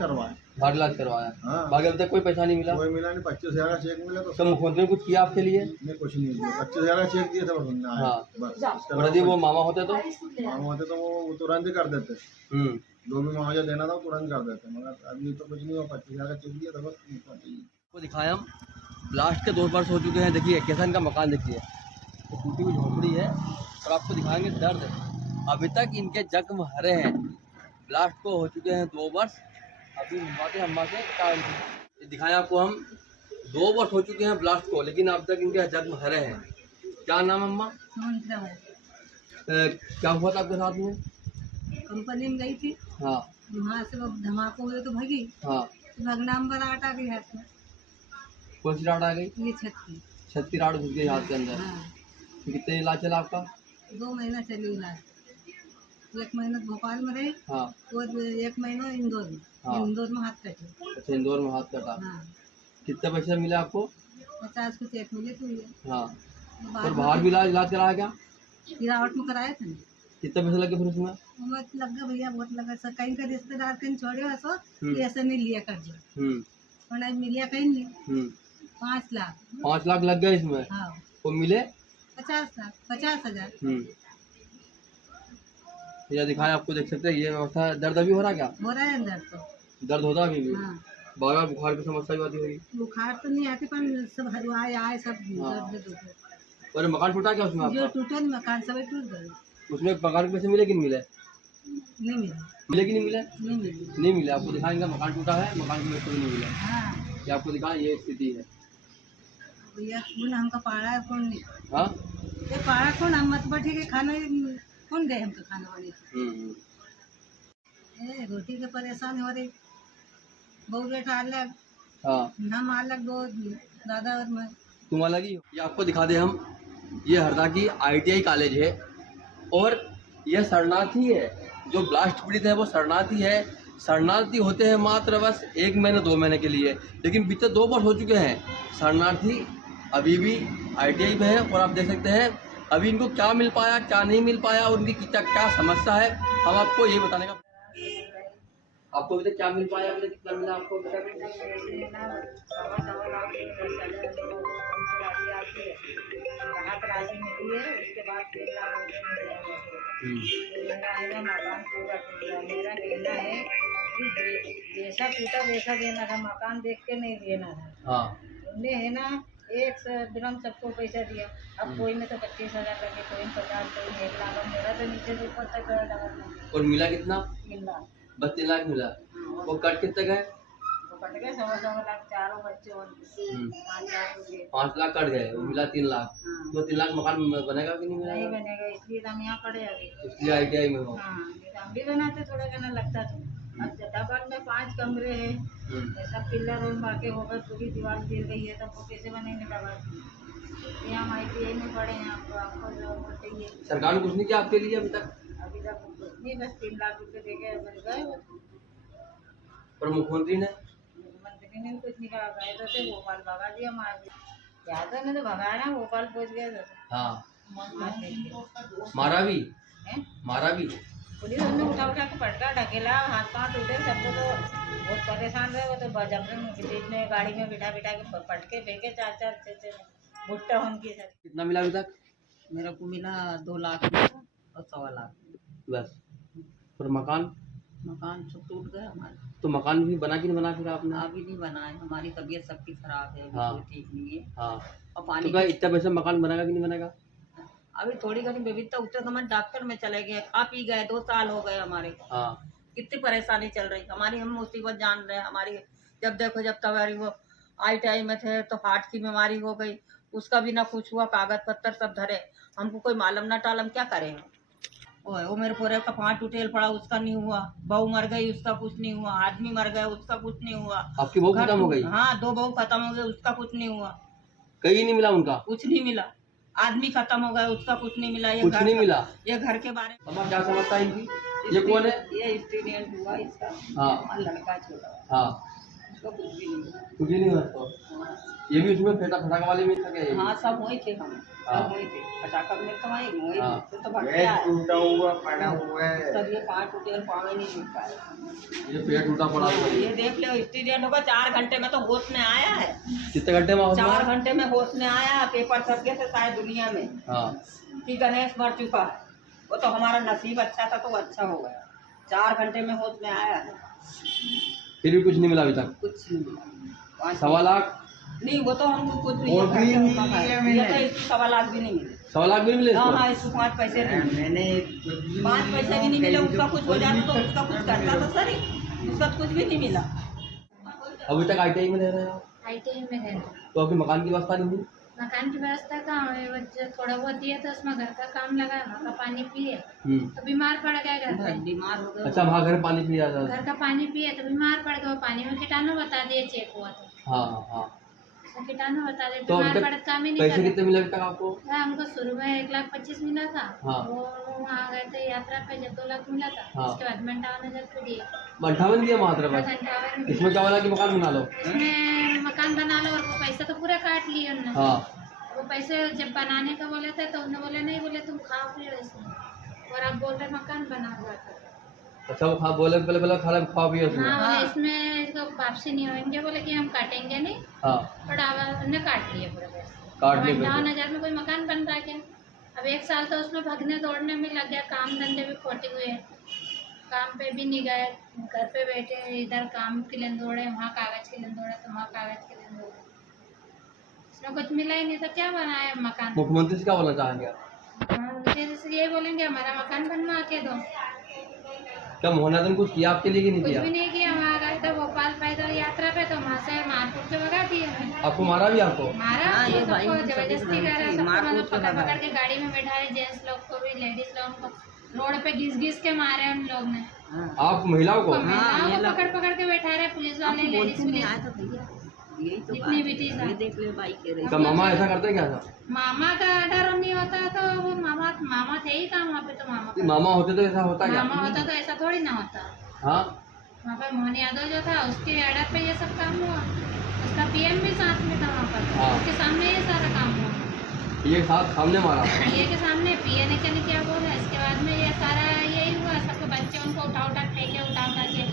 करवाया। हाँ। बाकी अभी तक कोई पैसा नहीं मिला? कोई मिला नहीं। 25,000 का चेक मिला। तो मुख्यमंत्री ने कुछ किया आपके लिए? नहीं, कुछ नहीं किया। 25,000 का चेक दिया था बस हमने। हाँ। और यदि वो मामा होते तो? मामा होते तो वो तुरंत ही कर देते। जो भी मुआवजा देना था तुरंत कर देते, मगर अभी तो कुछ नहीं हुआ। 25,000 का चेक दिया था बस। आपको दिखाया हम ब्लास्ट के 2 वर्ष हो चुके हैं। देखिए कैसा इनका मकान देखिए, तो टूटी हुई झोपड़ी है। और आपको दिखाएंगे दर्द, अभी तक इनके जख्म हरे हैं। ब्लास्ट को हो चुके हैं 2 वर्ष। अभी हम से दिखाएं आपको हम 2 वर्ष हो चुके हैं ब्लास्ट को, लेकिन अब तक इनके जख्म हरे हैं। क्या नाम अम्मा? क्या हुआ था आपके साथ में? कंपनी में गई थी। हाँ। वहाँ से धमाके हुए तो भागी। हाँ। भगना में राट आ गई हाथ में। कौन सी राड आ गई? ये छत की राड घुस गई हाथ के अंदर। हाँ। कितने इलाज चला आपका? 2 महीना चली इलाज। 1 महीना भोपाल में रहे। हाँ। और 1 महीना इंदौर में। हाँ। इंदौर में हाथ कटे। अच्छा, इंदौर में हाथ कटा। हाँ। कितने पैसे मिले आपको? 50 को चेक मिले थे। हाँ। और बाहर भी इलाज कराया क्या? गिरावट में कराया था। कितने पैसे लगे फिर उसमें? लग गया भैया, बहुत लगा सर। कहीं का रिश्तेदार कहीं छोड़े ऐसा ऐसे नहीं लिया कर्जा। मिलिया कहीं नहीं। 5 लाख। 5 लाख लग गए इसमें। हाँ। वो मिले 50,000। ये दिखाएं आपको, देख सकते हैं ये व्यवस्था। दर्द अभी हो रहा क्या? हो रहा है दर्द तो। दर्द होता अभी भी? हाँ। बार बुखार की समस्या भी आती होगी? बुखार तो नहीं आती, पर सब आए सब। हाँ। और मकान टूटा क्या उसमें आपका? जो टूटा मकान सब टूट गए। उसमें मकान के पैसे मिले कि नहीं मिले? नहीं मिले। मिले कि नहीं मिले? नहीं मिले। आपको दिखाएंगे मकान टूटा है, मकान के पैसे नहीं मिले। हाँ। ये आपको दिखाएं, ये स्थिति है। भैया कौन हमका पाड़ा है कौन नहीं हाँ ये पाड़ा कौन हम मत बैठे के खाना कौन दे हमको खाना वाले रोटी के परेशान हो रही बहुत बेटा अलग हाँ हम अलग दो दादा और मैं तुम अलग ही हो। ये आपको दिखा दे हम, ये हरदा की ITI कॉलेज है और यह शरणार्थी है। जो ब्लास्ट पीड़ित है वो शरणार्थी है। शरणार्थी होते हैं मात्र बस 1 महीने 2 महीने के लिए, लेकिन बीते 2 वर्ष हो चुके हैं। शरणार्थी अभी भी ITI में है और आप देख सकते हैं अभी इनको क्या मिल पाया क्या नहीं मिल पाया और उनकी क्या समस्या है, हम आपको ये बताने का। आपको अभी तक क्या मिल पाया, अभी तक कितना मिला आपको अभी तक? राहत राशि मिली है, उसके बाद 3 लाख रुपये मिले हैं। मेरा है ना मकान पूरा टूट गया। मेरा कहना है कि जैसा टूटा वैसा देना था, मकान देख के नहीं देना था। हाँ उन्हें है ना 1 दिरहम सबको पैसा दिया। अब कोई में तो 25,000 लगे, कोई में 50, कोई में 1 लाख। मेरा तो नीचे से ऊपर तक गया डबल। और मिला कितना? 3 लाख। बस 3 लाख मिला। वो कट कितने का है? वो कट गए 1.25 लाख, चारों बच्चे और 5 लाख रुपये। 5 लाख कट गए, मिला 3 लाख। तो 3 लाख मकान बनेगा कि नहीं नहीं बनेगा? बनेगा, इसलिए तो हम यहाँ पड़े अभी। इसलिए ITI में हो। हाँ, हम भी बनाते थोड़ा कहना लगता था। अब जटाबाद में 5 कमरे हैं, ऐसा पिलर और बाकी हो गए, पूरी दीवार गिर गई है, तब वो कैसे बनेंगे दबाद? ये हम ITI में पड़े हैं, आपको जो चाहिए। सरकार ने कुछ नहीं किया आपके लिए अभी तक? अभी तक कुछ नहीं, बस 3 लाख रुपये दे के मिल गए। और मुख्यमंत्री ने भी कुछ नहीं कहा, गए तो थे भोपाल, भगा दिया मार दिया। यादव ने तो भगाया ना, भोपाल पहुँच गए थे। हाँ मारा भी पुलिस हमने उठा के पटका ढकेला, हाथ पाँव टूटे, सबको तो बहुत परेशान रहे। वो तो जबरन बीच में गाड़ी में बिठा के पटके फेंके 4-4 6 भुट्टा उनकी। कितना मिला अभी तक? मेरे को मिला 2 लाख और 1.25 लाख बस। और मकान सब टूट गया हमारा। तो मकान भी बना कि नहीं बना फिर आपने? अभी नहीं बना है, हमारी तबीयत सबकी खराब है, हाँ। कोई ठीक नहीं है। हाँ और पानी तो क्या इतना पैसा मकान बनेगा कि नहीं बनेगा? अभी थोड़ी घनी विविधता, उतने समय डॉक्टर में चले गए, खा पी गए, 2 साल हो गए हमारे। हाँ कितनी परेशानी चल रही हमारी, हम मुसीबत जान रहे हैं हमारी। जब देखो जब तबारी वो ITI में थे तो हार्ट की बीमारी हो गई, उसका भी ना कुछ हुआ, कागज पत्तर सब धरे, हमको कोई मालूम ना टालम, क्या करें? वो मेरे पूरे का 5 टूटेल पड़ा, उसका नहीं हुआ। बहू मर गई, उसका कुछ नहीं हुआ। आदमी मर गया, उसका कुछ नहीं हुआ। आपकी बहू खत्म हो गई? हाँ, 2 बहू खत्म हो गए, उसका कुछ नहीं हुआ। कहीं नहीं मिला उनका? कुछ नहीं मिला। आदमी खत्म हो गया, उसका कुछ नहीं मिला। कुछ नहीं मिला। ये घर के बारे में क्या समझता है इनकी? ये कौन है? ये स्टूडेंट हुआ इसका। हाँ लड़का छोटा। हाँ उसका कुछ भी नहीं हुआ। कुछ ही नहीं हुआ तो ये भी उसमें फटाखा वाले में था क्या? हाँ सब वही थे, हम सब वही थे। पटाखा में तो वही तो भटका टूटा हुआ पड़ा हुआ है। सब ये 5 टूटे, पाँव ही नहीं टूट पाए। ये पेड़ टूटा पड़ा हुआ है। ये देख लो, स्टूडेंट होगा 4 घंटे में तो होश में आया है। कितने घंटे में? 4 घंटे में होश में आया। पेपर छप गए थे सारी दुनिया में कि गणेश मर चुका है। वो तो हमारा नसीब अच्छा था तो वो अच्छा हो गया। 4 घंटे में होश में आया है, फिर भी कुछ नहीं मिला अभी तक? कुछ नहीं मिला। 1.25 लाख नहीं, वो तो हमको कुछ नहीं। और भी नहीं मिले मैंने। ये तो इसको 1.25 लाख भी नहीं मिले। 1.25 लाख भी नहीं मिले? हाँ, इसको 5 पैसे नहीं मिले। मैंने 5 पैसे भी नहीं मिले। उसका कुछ हो जाता तो उसका कुछ करता तो सर, उसका कुछ भी नहीं मिला। अभी तक ITI में रह रहे हो? ITI में रहते हैं। तो अभी मकान की व्यवस्था नहीं हुई? मकान की व्यवस्था कहाँ है? जो थोड़ा बहुत दिया तो उसमें घर का काम लगा, वहाँ का पानी पिए तो बीमार पड़ गए घर पे। बीमार हो गए। अच्छा, वहाँ घर में पानी पिया जाता? घर का पानी पिए तो बीमार पड़ गए। पानी में कीटाणु बता दिए, चेक हुआ तो हाँ हाँ। उसमें कीटाणु बता दिए, तो बीमार पड़े काम ही नहीं पैसे कर कितने मिले अभी तक आपको? हमको शुरू में 1,25,000 मिला था। हाँ। वो वहाँ गए थे यात्रा पे, जब 2 लाख मिला था। हाँ। उसके बाद 58,000 पे दिए। 58 दिया मात्र बस? 58 इसमें क्या वाला कि मकान बना लो? इसमें मकान बना लो, और वो पैसा तो पूरा काट लिए उन्होंने। हाँ। वो पैसे जब बनाने का बोले थे तो उन्होंने बोले नहीं, बोले तुम खाओ पियो इसमें, और अब बोल रहे मकान बना हुआ था। अच्छा, वो बोले पहले खा पियो उसमें? हाँ, बोले इसमें इसको वापसी नहीं होंगे, बोले कि हम काटेंगे नहीं। हाँ। बट उन्होंने काट लिए पूरे पैसे। काट लिए। 58,000 में कोई मकान बन रहा है क्या? अब 1 साल तो उसमें भगने दौड़ने में लग गया। काम धंधे भी खोटे हुए, काम पे भी नहीं गए, घर पे बैठे, इधर काम के लिए दौड़े, वहाँ कागज के लिए दौड़े, तो वहाँ कागज के लिए दौड़े, इसमें कुछ मिला ही नहीं तो क्या बनाया मकान? मुख्यमंत्री से क्या बोलना चाहेंगे आप? जैसे ये बोलेंगे हमारा मकान बनवा के दो। क्या मोहना दिन कुछ किया आपके लिए कि नहीं कुछ किया? भी नहीं किया। वहाँ गए थे भोपाल पैदल यात्रा पे, तो वहाँ से मारपुर से भगा दिए हमें। आपको मारा भी? आपको मारा, हाँ, ये भाई सबको जबरदस्ती कर रहा है, सबको मार मतलब कूट के पकड़ भगाया। पकड़ के गाड़ी में बैठाए, जेंट्स लोग को भी, लेडीज लोग को रोड पे घिस के मारे उन लोग ने। आप महिलाओं को? महिलाओं को पकड़ पकड़ के बैठा रहे पुलिस वाले, लेडीज पुलिस, यही तो जितनी भी चीज है। देख ले भाई कह रहे तो मामा ऐसा करते हैं क्या था? मामा का डर नहीं होता तो वो मामा थे ही काम वहाँ पे, तो मामा होते तो ऐसा होता क्या? मामा होता तो ऐसा थोड़ी ना होता। हाँ, वहाँ पर मोहन यादव जो था उसके ऑर्डर पे ये सब काम हुआ, उसका पीएम भी साथ में था वहाँ पर, हाँ। उसके सामने ये सारा काम हुआ, ये साथ सामने मारा? पीए के सामने, पीए ने क्या बोला, इसके बाद में ये सारा यही हुआ, सबके बच्चे उनको उठा फेंके, उठा के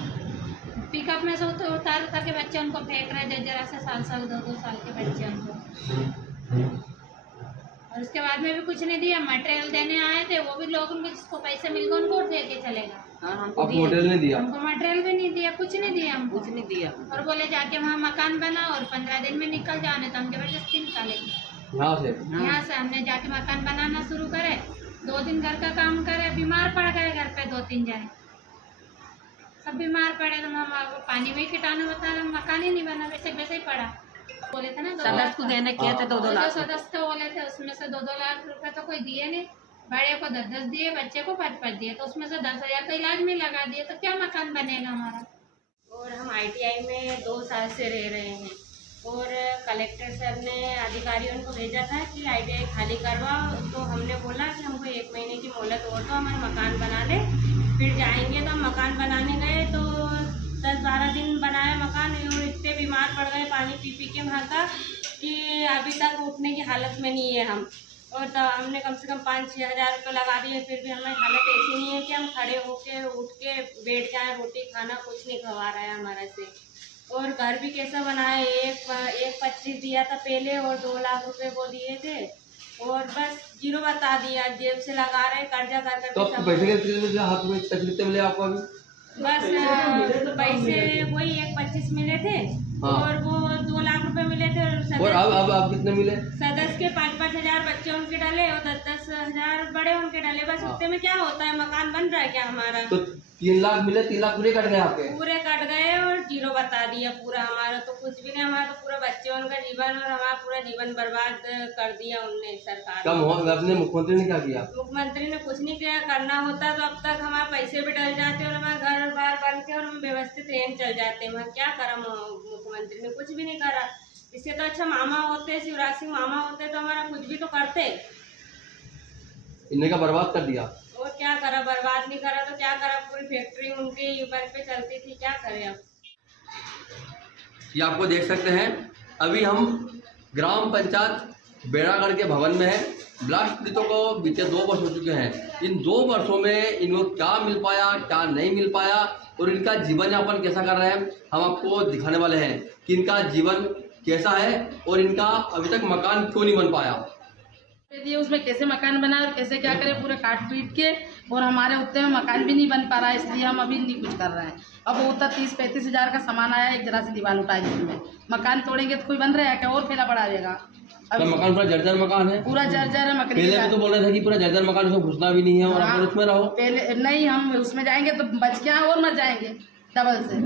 पिकअप में से उतार के बच्चे उनको फेंक रहे, जरा से साल 2 साल के बच्चे उनको। और उसके बाद में भी कुछ नहीं दिया, मटेरियल देने आए थे वो भी लोग, उनको जिसको पैसे मिल गए उनको दे के चलेगा। आपको होटल नहीं दिया? हमको मटेरियल भी नहीं दिया, कुछ नहीं दिया हमको, कुछ नहीं दिया। और बोले जाके वहाँ मकान बनाओ और 15 दिन में निकल जाओ, नहीं तो हम जबरदस्ती निकालेंगे यहाँ से? यहाँ से। हमने जाके मकान बनाना शुरू करे, 2 दिन घर का काम करे, बीमार पड़ गए घर पे 2-3 जने, सब बीमार पड़े, तो हम आपको पानी में कीटाणु बता रहे, मकान ही नहीं बना, वैसे ही पड़ा। बोले थे ना सदस्य को देने किए थे 2-2 लाख। सदस्य बोले थे, उसमें से 2-2 लाख रुपए तो कोई दिए नहीं, बड़े को 10-10 दिए, बच्चे को 5-5 दिए, तो उसमें से 10,000 तो इलाज में लगा दिए, तो क्या मकान बनेगा हमारा। और हम ITI में 2 साल से रह रहे हैं, और कलेक्टर साहब ने अधिकारियों को भेजा था कि ITI खाली करवाओ, तो हमने बोला कि हमको 1 महीने की मोहलत और तो हमारे मकान बना ले, फिर जाएंगे। तो हम मकान बनाने गए तो 10-12 दिन बनाया मकान, और इतने बीमार पड़ गए पानी पी के वहाँ का कि अभी तक उठने की हालत में नहीं है हम। और तो हमने कम से कम 5-6 हज़ार रुपये लगा दिए, फिर भी हमारी हालत ऐसी नहीं है कि हम खड़े होके उठ के बैठ जाएं, रोटी खाना कुछ नहीं खवा रहा है हमारे से। और घर भी कैसा बनाए, एक 25 दिया था पहले और 2 लाख रुपए वो दिए थे, और बस 0 बता दिया, जेब से लगा रहे, कर्जा कर तो आपको पैसे कितने मिले? हाथ में कितने मिले आपको अभी? बस पैसे वही 1-25 मिले थे, हाँ। और वो 2 लाख रुपए मिले थे। और अब कितने मिले? सदस्य के 5-5 हज़ार बच्चे उनके डाले और 10-10 हज़ार बड़े उनके डाले, बस उतने में क्या होता है, मकान बन रहा है क्या हमारा। तो 3 लाख मिले, 3 लाख पूरे कट गए आपके? पूरे कट गए और 0 बता दिया पूरा हमारा, तो कुछ भी नहीं, हमारा तो पूरा बच्चों का जीवन और हमारा पूरा जीवन बर्बाद कर दिया उनने, सरकार ने। अपने मुख्यमंत्री ने क्या किया? मुख्यमंत्री ने कुछ नहीं किया, करना होता तो अब तक हमारे पैसे भी डल जाते और हमारा घर बार बन के और हम व्यवस्थित ट्रेन चल जाते हैं। वहाँ क्या करा मुख्यमंत्री ने, कुछ भी नहीं करा। इससे तो अच्छा मामा होते, शिवराज सिंह मामा होते तो हमारा कुछ भी तो करते। इन्हें का बर्बाद कर दिया। और क्या करा, बर्बाद नहीं करा तो क्या करा, पूरी फैक्ट्री उनके ऊपर पे चलती थी, क्या करे अब। ये आपको देख सकते हैं, अभी हम ग्राम पंचायत बेड़ागढ़ के भवन में है। ब्लास्ट पीड़ितों को बीते 2 वर्ष हो चुके हैं। इन 2 वर्षों में इनको क्या मिल पाया, क्या नहीं मिल पाया, और इनका जीवन यापन कैसा कर रहे हैं, हम आपको दिखाने वाले हैं कि इनका जीवन कैसा है और इनका अभी तक मकान क्यों नहीं बन पाया। दिए उसमें कैसे मकान बनाए और कैसे क्या करें, पूरे काट पीट के, और हमारे उतने में मकान भी नहीं बन पा रहा है, इसलिए हम अभी नहीं कुछ कर रहे हैं। अब वो उतना 30-35 हज़ार का सामान आया, एक जरा सी दीवार उठाई, जिसमें मकान तोड़ेंगे तो कोई बन रहा है क्या, और फैला बढ़ा देगा। तो मकान पूरा जर्जर मकान है, पूरा जर्जर है। मकड़ी पहले भी तो बोल रहे थे कि पूरा जर्जर मकान, उसमें घुसना भी नहीं है और आप उसमें रहो। पहले नहीं, हम उसमें जाएंगे तो बच के और मर जाएंगे डबल से।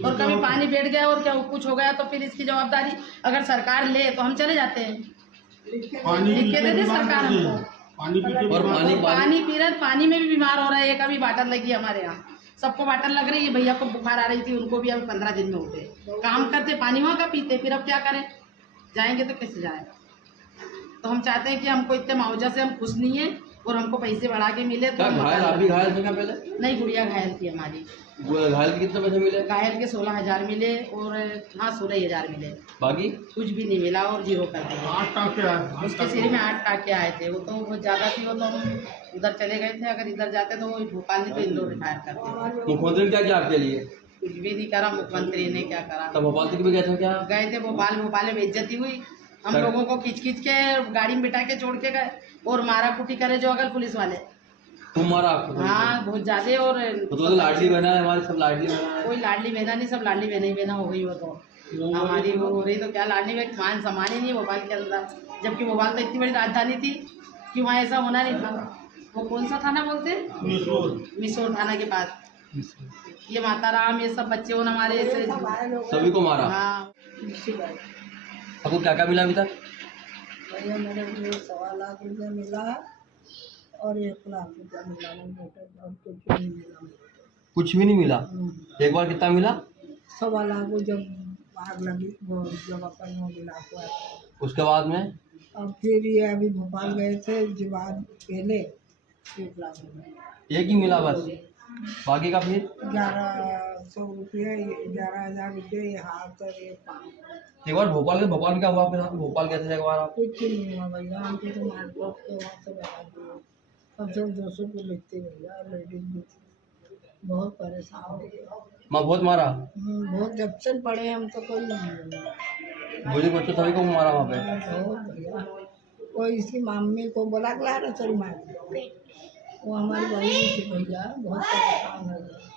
और कभी पानी बैठ गया और क्या कुछ हो गया तो फिर इसकी जवाबदारी अगर सरकार ले तो हम चले जाते हैं, लिख के दे दे सरकार हमको। पानी पी रहे, पानी में भी बीमार हो रहा है। एक अभी बाटल लगी हमारे यहाँ, सबको बाटल लग रही है, भैया को बुखार आ रही थी, उनको भी अभी 15 दिन में उठे। काम करते, पानी वहाँ का पीते, फिर अब क्या करें, जाएंगे तो कैसे जाए। तो हम चाहते हैं कि हमको इतने मुआवजा से हम खुश नहीं है और हमको पैसे बढ़ा के मिले। तो घायल आप भी घायल थे क्या पहले? नहीं, गुड़िया घायल थी हमारी। घायल के कितने पैसे मिले? घायल के 16 हज़ार मिले, और हाँ 16 हज़ार मिले, बाकी कुछ भी नहीं मिला, और 0 कर दिया। 8 टाके आए, उसके सिर में 8 टाके आए थे। वो तो वो ज़्यादा थी, वो तो हम उधर चले गए थे। अगर इधर जाते तो वो भोपाल नहीं तो इंदौर रिटायर करते। मुख्यमंत्री ने क्या किया आपके लिए? कुछ भी नहीं करा मुख्यमंत्री ने, क्या करा। तब भोपाल तक भी गए थे क्या? गए थे भोपाल, भोपाल में बेइज्जती हुई, हम लोगों को खींच के गाड़ी में बिठा के छोड़ के गए, और मारा कुटी करे जो अगर पुलिस वाले। तुम मारा आपको? हाँ, बहुत ज्यादा। और तो लाडली बहना है हमारी, सब लाडली बहना है। कोई लाडली बहना नहीं, सब लाडली बहना ही बहना हो गई। वो तो हमारी वो हो रही, तो क्या लाडली बहन, मान सम्मान ही नहीं भोपाल के अंदर, जबकि भोपाल तो इतनी बड़ी राजधानी थी कि वहाँ ऐसा होना नहीं था। वो कौन सा थाना बोलते, मिसोर थाना के पास। ये माता राम, ये सब बच्चे उन हमारे ऐसे सभी को मारा। हाँ, आपको क्या क्या मिला अभी तक? भैया मेरे को 1.25 लाख रुपया मिला है और 1 लाख रुपया मिला है मोटर, और कुछ नहीं मिला। कुछ भी नहीं मिला। एक बार कितना मिला? 1.25 लाख को जब आग लगी वो जब अपन वो मिला हुआ है। उसके बाद में और फिर ये अभी भोपाल गए थे जवाब पहले 1 लाख रुपये एक ही मिला बस, बाकी का फिर 1100 रुपये 11,000 रुपये ये हाथ और ये पाँव। एक बार भोपाल में क्या हुआ आपके साथ? भोपाल कैसे थे एक बार आप? कुछ नहीं हुआ भैया, हमको तो मार्केट के वहाँ से बता दिए, कम से कम 200 को लिखते भैया, लेडीज भी थी, बहुत परेशान हो गया। माँ बहुत मारा? बहुत एब्सेंट पड़े हम तो, कोई नहीं मिला। बुजुर्ग बच्चों सभी को मारा वहाँ पे? बहुत भैया, कोई इसकी मम्मी को बोला के ला रहा तेरी माँ, वो हमारी बहन थी भैया, बहुत परेशान हो गए।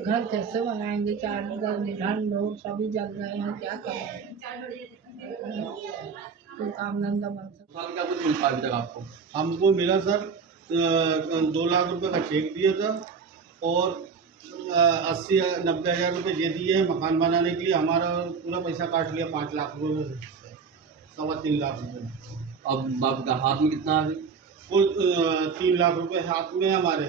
घर कैसे बनाएंगे, 4 धन लोग सभी जल गए हैं, क्या करेंगे, कोई काम धंधा बन सकता। क्या कुछ मिल पाया अभी तक आपको? हमको मिला सर 2 लाख रुपए का चेक दिया था और 80-90 हज़ार रुपये दे दिए हैं मकान बनाने के लिए। हमारा पूरा पैसा काट लिया 5 लाख रुपये में, 3.25 लाख रुपये। अब आपका हाथ में कितना है अभी? कुल 3 लाख रुपए हाथ में है हमारे।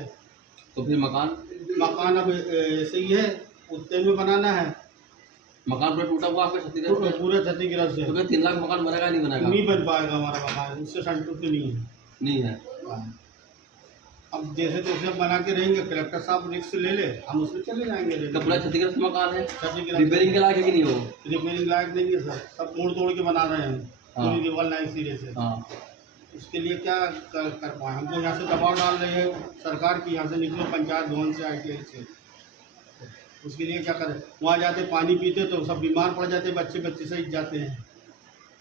तो फिर मकान अब ऐसे ही है, उतने में बनाना है। मकान पूरा टूटा हुआ आपका क्षतिग्रस्त? पूरा क्षतिग्रस्त है। तो क्या 3 लाख मकान बनेगा नहीं बनेगा? नहीं बन पाएगा हमारा मकान, उससे संतुष्ट नहीं है। अब जैसे तैसे बना के रहेंगे, कलेक्टर साहब रिक्स ले ले, हम उसमें चले जाएंगे। तो पूरा क्षतिग्रस्त मकान है, क्षतिग्रस्त रिपेयरिंग के लायक है कि नहीं? वो रिपेयरिंग लायक नहीं है सर, सब तोड़ के बना रहे हैं, पूरी दीवार लाइन सिरे से। हाँ, उसके लिए क्या कर पाए? हमको यहाँ से दबाव डाल रहे हैं सरकार की, यहाँ से निकलो पंचायत भवन से, ITI से। उसके लिए क्या करें? वहाँ जाते पानी पीते तो सब बीमार पड़ जाते, बच्चे सही जाते हैं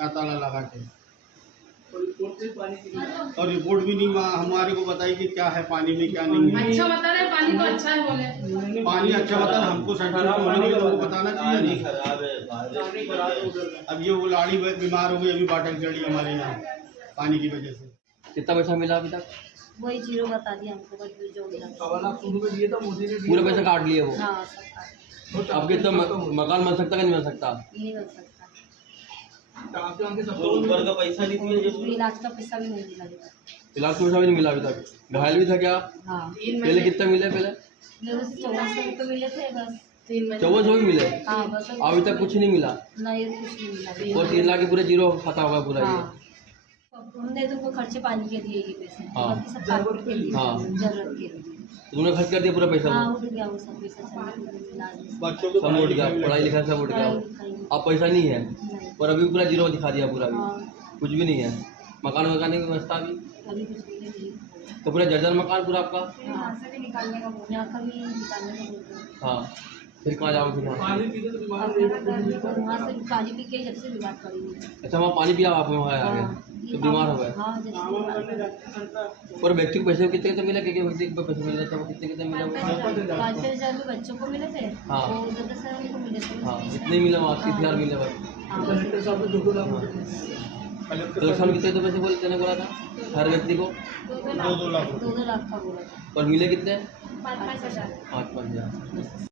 ताला लगा के, और रिपोर्ट भी नहीं हमारे को बताई कि क्या है पानी में क्या नहीं है। अच्छा बता रहे पानी तो अच्छा है बोले, पानी अच्छा बता रहे, हमको हमको बताना चाहिए नहीं। अब ये वो लाड़ी बीमार हो गई, अभी बाटल चढ़ी हमारे यहाँ पानी की वजह से। कितना पैसा मिला अभी तक? वही 0 बता दिया हमको, बस जो मिला। पूरे पैसे काट लिए वो? हाँ सब काट। अब कितना मकान बन सकता है कि नहीं बन सकता? नहीं बन सकता, ऊपर का पैसा नहीं दिया, इलाज का पैसा भी नहीं मिला। इलाज का पैसा भी नहीं मिला अभी तक? घायल भी था क्या? हाँ पहले कितने मिले? पहले 1400 रुपये मिले थे बस, 1400 भी मिले? हाँ बस, अभी तक कुछ नहीं मिला? नहीं कुछ नहीं मिला। और 3 लाख के पूरे 0 खाता होगा पूरा? हाँ, हमने तुमको खर्चे पानी के दिए ये पैसे, हाँ। बाकी सब जरूरत के लिए, हाँ। जरूरत के लिए। तुमने खर्च कर दिया पूरा पैसा? हाँ उठ गया वो सब पैसा, सब उठ गया, पढ़ाई लिखाई सब उठ गया। अब पैसा नहीं है और अभी पूरा 0 दिखा दिया पूरा? भी कुछ भी नहीं है। मकान वकाने की व्यवस्था भी अभी कुछ भी नहीं। तो पूरा जर्जर मकान पूरा आपका? यहाँ से भी निकालने का बोलते हैं, यहाँ का भी निकालने का बोलते हैं। हाँ, फिर कहाँ जाओगे? वहाँ से पानी पी के जब से बीमार पड़ी हुई है। अच्छा, वहाँ पानी पिया आप वहाँ आगे तो बीमार हो गए? हाँ जब से। और व्यक्ति को पैसे कितने कितने मिले? व्यक्ति को पैसे मिले थे वो कितने मिले? 5,000 में बच्चों को मिले थे, हाँ। और 10,000 को मिले थे। हाँ, इतने मिले वहाँ? 30,000 मिले बस? कलेक्शन कितने तो पैसे देने बोला था हर व्यक्ति को? 2 लाख का बोला था। और मिले कितने? 5,000। 5,000।